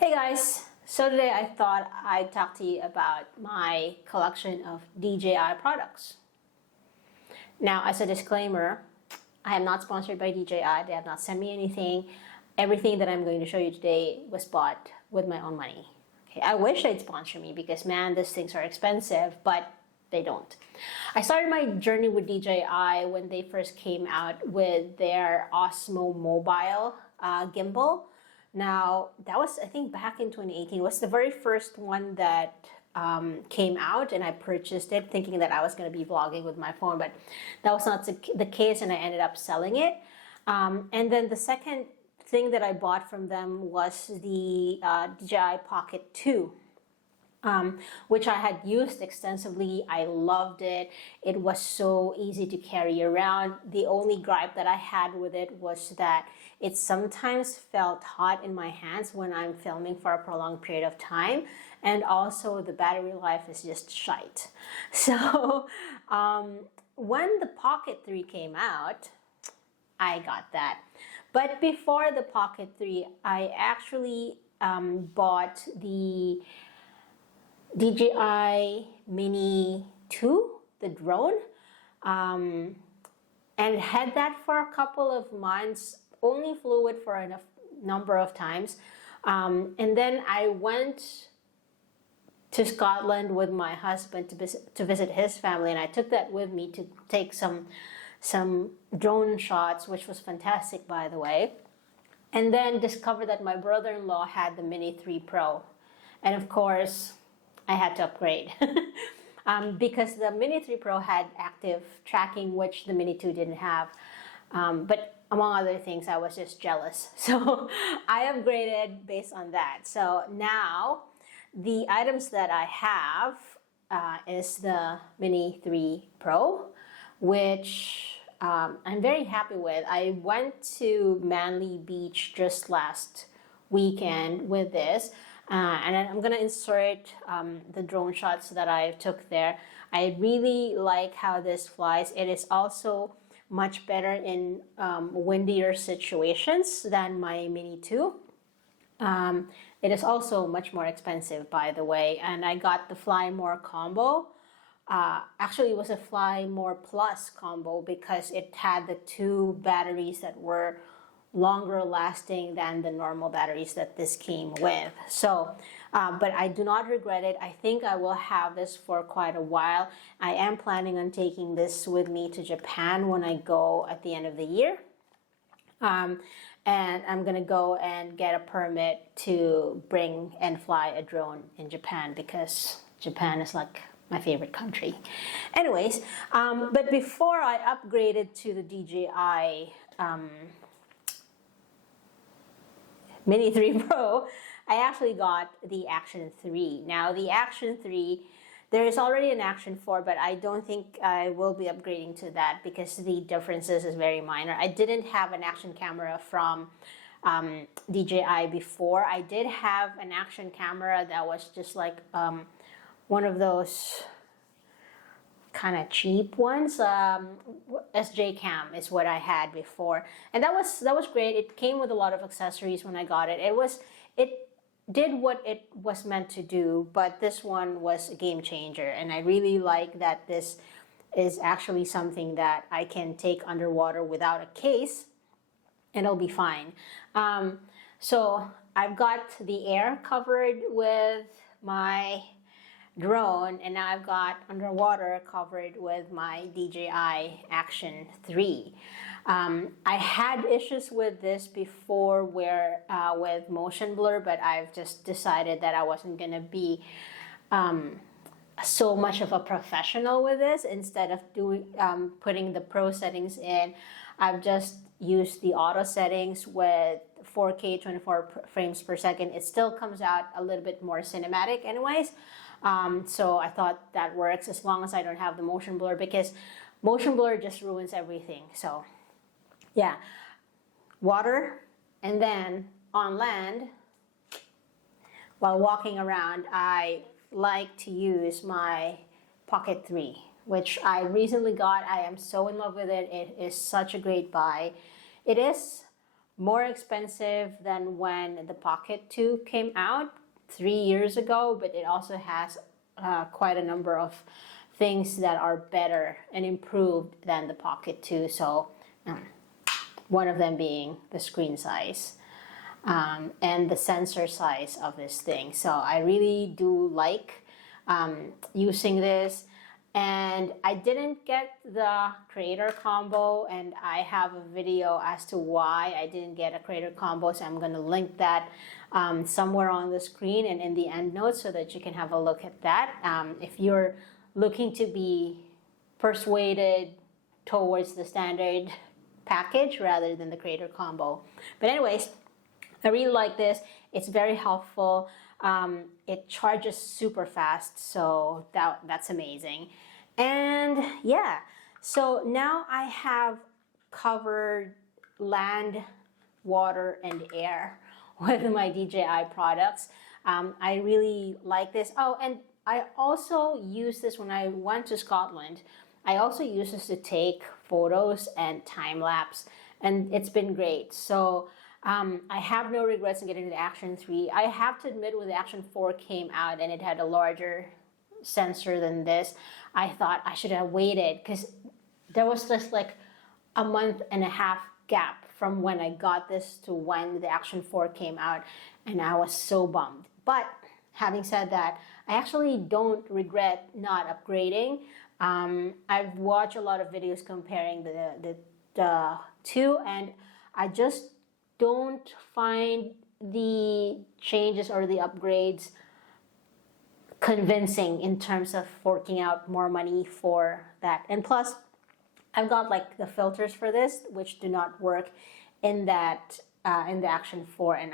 Hey guys, so today I thought I'd talk to you about my collection of DJI products. Now, as a disclaimer, I am not sponsored by DJI. They have not sent me anything. Everything that I'm going to show you today was bought with my own money. Okay, I wish they'd sponsor me because man, these things are expensive, but they don't. I started my journey with DJI when they first came out with their Osmo mobile gimbal. Now, that was, I think, back in 2018. It was the very first one that came out, and I purchased it thinking that I was going to be vlogging with my phone, but that was not the case, and I ended up selling it. And then the second thing that I bought from them was the DJI Pocket 2. Which I had used extensively. I loved it. It was so easy to carry around. The only gripe that I had with it was that it sometimes felt hot in my hands when I'm filming for a prolonged period of time, and also the battery life is just shite. So when the Pocket 3 came out, I got that. But before the Pocket 3, I actually bought the DJI Mini 2, the drone, and had that for a couple of months, only flew it for a number of times. And then I went to Scotland with my husband to visit his family, and I took that with me to take some drone shots, which was fantastic, by the way. And then discovered that my brother-in-law had the Mini 3 Pro. And of course, I had to upgrade because the Mini 3 Pro had active tracking, which the Mini 2 didn't have. But among other things, I was just jealous. So I upgraded based on that. So now the items that I have is the Mini 3 Pro, which I'm very happy with. I went to Manly Beach just last weekend with this. And I'm going to insert the drone shots that I took there. I really like how this flies. It is also much better in windier situations than my Mini 2. It is also much more expensive, by the way. And I got the Fly More combo. Actually, it was a Fly More Plus combo because it had the two batteries that were longer lasting than the normal batteries that this came with. So, but I do not regret it. I think I will have this for quite a while. I am planning on taking this with me to Japan when I go at the end of the year. And I'm gonna go and get a permit to bring and fly a drone in Japan because Japan is like my favorite country. Anyways, but before I upgraded to the DJI Mini 3 Pro, I actually got the Action 3. Now the Action 3, there is already an Action 4, but I don't think I will be upgrading to that because the differences is very minor. I didn't have an action camera from DJI before. I did have an action camera that was just like one of those kind of cheap ones. SJ Cam is what I had before, and that was great. It came with a lot of accessories when I got it. It did what it was meant to do, but this one was a game changer, and I really like that this is actually something that I can take underwater without a case, and it'll be fine. So I've got the air covered with my drone, and now I've got underwater covered with my DJI Action 3. I had issues with this before where with motion blur, but I've just decided that I wasn't going to be so much of a professional with this. Instead of doing putting the pro settings in, I've just used the auto settings with 4K 24 frames per second. It still comes out a little bit more cinematic anyways. So I thought that works as long as I don't have the motion blur, because motion blur just ruins everything. So yeah, water, and then on land, while walking around, I like to use my Pocket 3, which I recently got. I am so in love with it. It is such a great buy. It is more expensive than when the Pocket 2 came out 3 years ago, but it also has quite a number of things that are better and improved than the Pocket 2. So one of them being the screen size and the sensor size of this thing. So I really do like using this. And I didn't get the creator combo, and I have a video as to why I didn't get a creator combo, so I'm going to link that somewhere on the screen and in the end notes so that you can have a look at that. If you're looking to be persuaded towards the standard package rather than the creator combo. But anyways, I really like this. It's very helpful. It charges super fast, so that's amazing. And yeah, so now I have covered land, water, and air with my DJI products. I really like this. Oh, and I also use this when I went to Scotland. I also use this to take photos and time lapse, and it's been great. So I have no regrets in getting the Action 3. I have to admit, when the Action 4 came out and it had a larger sensor than this, I thought I should have waited, because there was just like a month and a half gap from when I got this to when the Action 4 came out, and I was so bummed. But having said that, I actually don't regret not upgrading. I've watched a lot of videos comparing the two, and I just don't find the changes or the upgrades convincing in terms of forking out more money for that. And plus, I've got like the filters for this, which do not work in that in the Action 4, and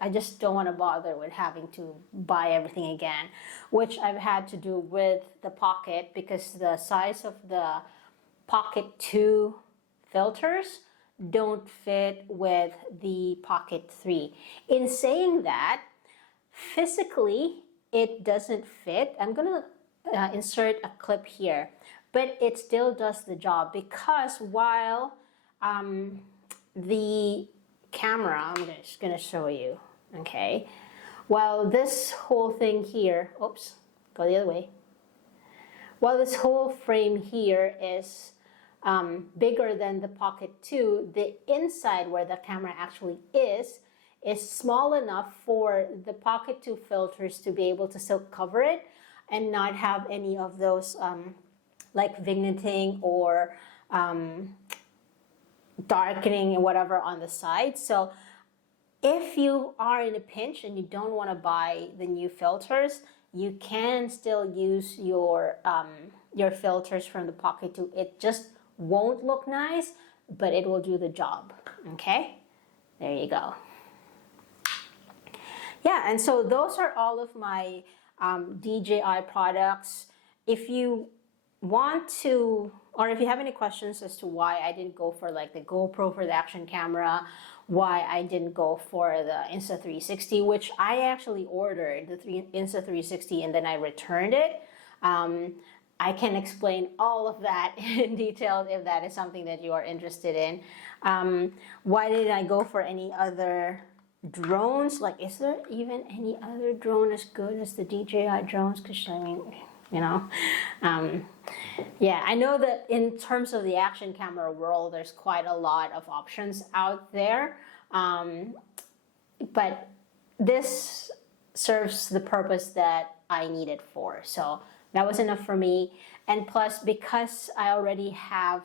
I just don't want to bother with having to buy everything again, which I've had to do with the Pocket, because the size of the Pocket 2 filters don't fit with the Pocket 3. In saying that, physically it doesn't fit. I'm gonna insert a clip here, but it still does the job, because while the camera, I'm just gonna show you, okay? While this whole thing here, oops, go the other way. While this whole frame here is bigger than the Pocket 2, the inside where the camera actually is small enough for the Pocket 2 filters to be able to still cover it and not have any of those like vignetting or darkening and whatever on the side. So if you are in a pinch and you don't want to buy the new filters, you can still use your filters from the Pocket 2. It just won't look nice, but it will do the job. Okay, there you go. Yeah, and so those are all of my DJI products. If you want to, or if you have any questions as to why I didn't go for like the GoPro for the action camera, why I didn't go for the Insta360, which I actually ordered the Insta360 and then I returned it. I can explain all of that in detail if that is something that you are interested in. Why didn't I go for any other drones? Like, is there even any other drone as good as the DJI drones? Because I mean, you know, yeah, I know that in terms of the action camera world, there's quite a lot of options out there, but this serves the purpose that I need it for. So that was enough for me. And plus, because I already have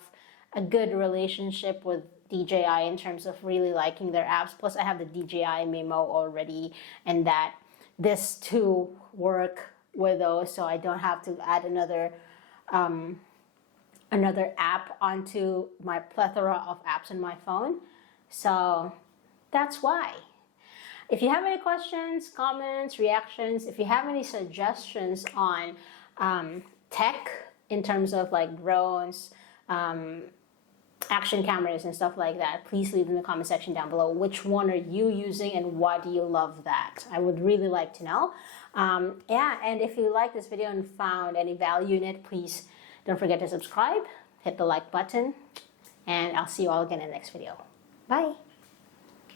a good relationship with DJI in terms of really liking their apps, plus I have the DJI Memo already, and that this too work with those, so I don't have to add another app onto my plethora of apps on my phone. So that's why. If you have any questions, comments, reactions, if you have any suggestions on tech in terms of like drones, action cameras and stuff like that, please leave in the comment section down below. Which one are you using and why do you love that? I would really like to know. Yeah, and if you like this video and found any value in it, please don't forget to subscribe, hit the like button, and I'll see you all again in the next video. Bye.